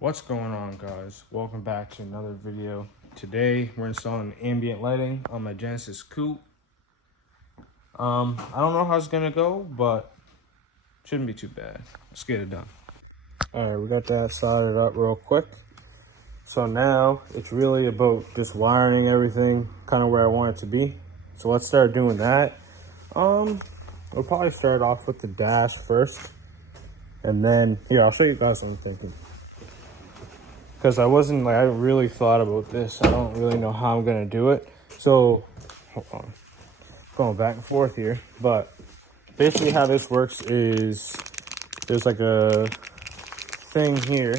What's going on, guys? Welcome back to another video. Today we're installing ambient lighting on my Genesis Coupe. I don't know how it's gonna go, but shouldn't be too bad. Let's get it done. All right, we got that soldered up real quick. So now it's really about just wiring everything kind of where I want it to be. So let's start doing that. We'll probably start off with the dash first, and then here I'll show you guys what I'm thinking. Because I really thought about this. I don't really know how I'm gonna do it. So, hold on, going back and forth here. But basically how this works is there's like a thing here.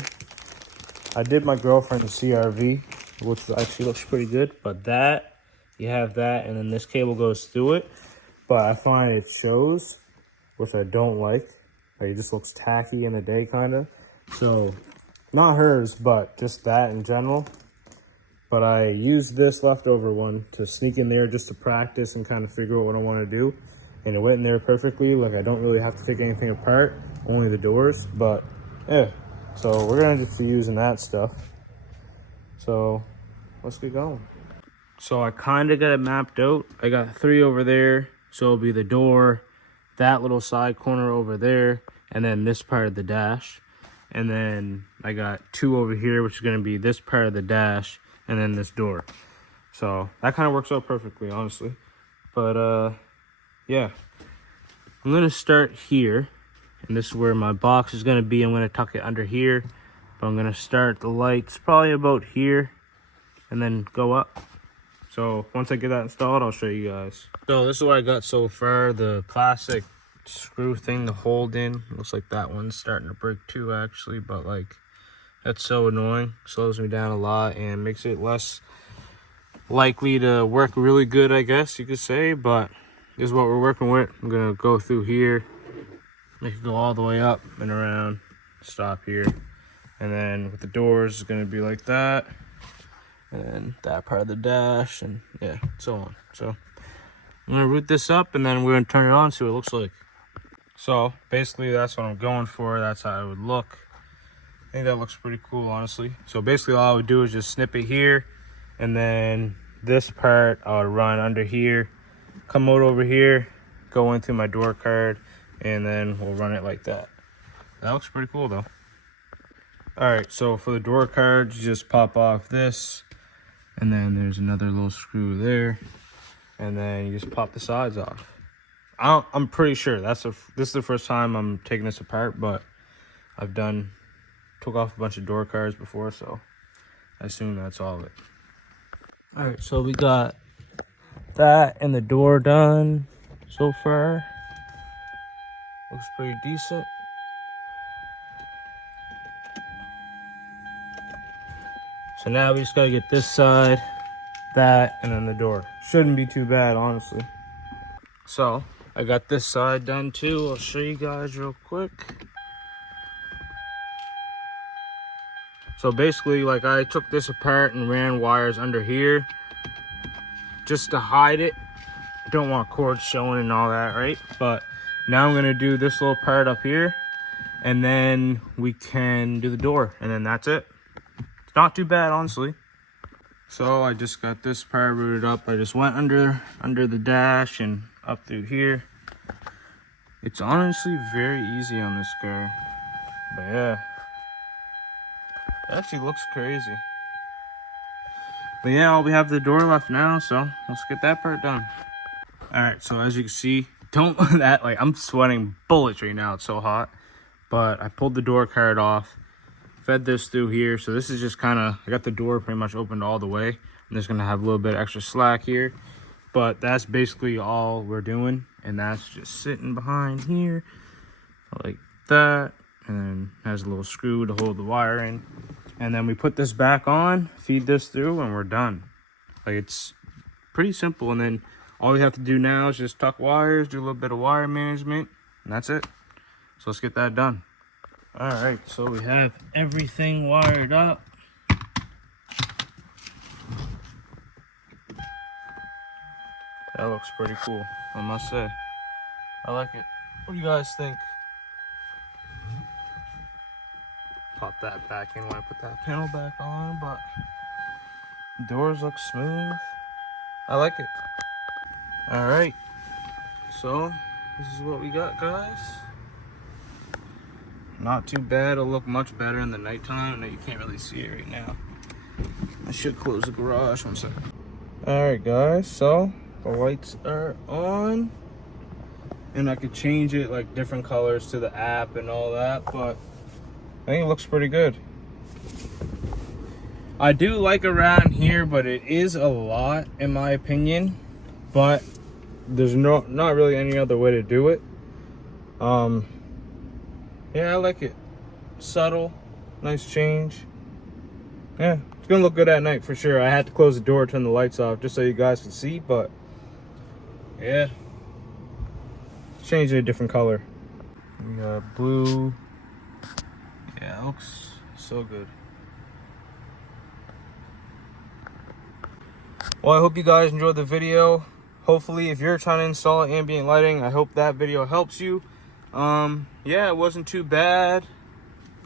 I did my girlfriend's CRV, which actually looks pretty good. But that, you have that, and then this cable goes through it. But I find it shows, which I don't like. Like, it just looks tacky in the day, kind of. So, not hers, but just that in general. But I used this leftover one to sneak in there just to practice and kind of figure out what I want to do. And it went in there perfectly. Like, I don't really have to take anything apart, only the doors. But yeah, so we're gonna just be using that stuff. So let's get going. So I kind of got it mapped out. I got 3 over there, so it'll be the door, that little side corner over there, and then this part of the dash. And then I got 2 over here, which is going to be this part of the dash, and then this door. So that kind of works out perfectly, honestly. But yeah, I'm going to start here, and this is where my box is going to be. I'm going to tuck it under here, but I'm going to start the lights probably about here and then go up. So once I get that installed, I'll show you guys. So this is what I got so far. The plastic screw thing to hold in. Looks like that one's starting to break too, actually. But like, that's so annoying. Slows me down a lot and makes it less likely to work really good, I guess you could say. But this is what we're working with. I'm gonna go through here, make it go all the way up and around, stop here. And then with the doors, it's gonna be like that. And that part of the dash, and yeah, so on. So I'm gonna root this up, and then we're gonna turn it on, see what it looks like. So basically that's what I'm going for. That's how it would look. I think that looks pretty cool, honestly. So basically all I would do is just snip it here, and then this part I would run under here, come out over here, go into my door card, and then we'll run it like that. That looks pretty cool though. All right, so for the door card, you just pop off this, and then there's another little screw there, and then you just pop the sides off. I'm pretty sure this is the first time I'm taking this apart, but I've took off a bunch of door cards before, so I assume that's all of it. All right, so we got that and the door done so far. Looks pretty decent. So now we just gotta get this side, that, and then the door. Shouldn't be too bad, honestly. So I got this side done too. I'll show you guys real quick. So basically, like, I took this apart and ran wires under here just to hide it. Don't want cords showing and all that, right? But now I'm gonna do this little part up here, and then we can do the door, and then that's it. It's not too bad, honestly. So I just got this part rooted up. I just went under the dash and up through here. It's honestly very easy on this car. But yeah, it actually looks crazy. But yeah, all we have the door left now, so let's get that part done. All right, so as you can see, I'm sweating bullets right now. It's so hot. But I pulled the door card off, fed this through here. So this is just kind of, I got the door pretty much opened all the way. I'm just gonna have a little bit extra slack here. But that's basically all we're doing. And that's just sitting behind here like that. And then has a little screw to hold the wire in. And then we put this back on, feed this through, and we're done. Like, it's pretty simple. And then all we have to do now is just tuck wires, do a little bit of wire management, and that's it. So let's get that done. All right, so we have everything wired up. That looks pretty cool, I must say. I like it. What do you guys think? pop that back in when I put that panel back on, but doors look smooth. I like it. All right, so this is what we got, guys. Not too bad. It'll look much better in the nighttime. I know you can't really see it right now. I should close the garage 1 second. All right, guys, so the lights are on, and I could change it like different colors to the app and all that, but I think it looks pretty good. I do like around here, but it is a lot in my opinion, but there's not really any other way to do it. Yeah, I like it. Subtle, nice change. Yeah, it's gonna look good at night for sure. I had to close the door, turn the lights off just so you guys can see, but yeah, change it a different color. We got blue. Yeah, it looks so good. Well, I hope you guys enjoyed the video. Hopefully, if you're trying to install ambient lighting, I hope that video helps you. Yeah, it wasn't too bad.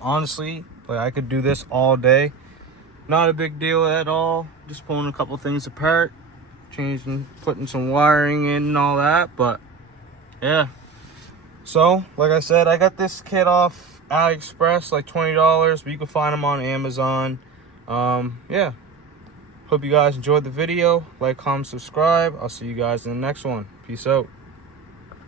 Honestly, like I could do this all day. Not a big deal at all. Just pulling a couple things apart, changing, putting some wiring in and all that, but yeah. So, like I said, I got this kit off AliExpress, like $20, but you can find them on Amazon. Yeah. Hope you guys enjoyed the video. Like, comment, subscribe. I'll see you guys in the next one. Peace out.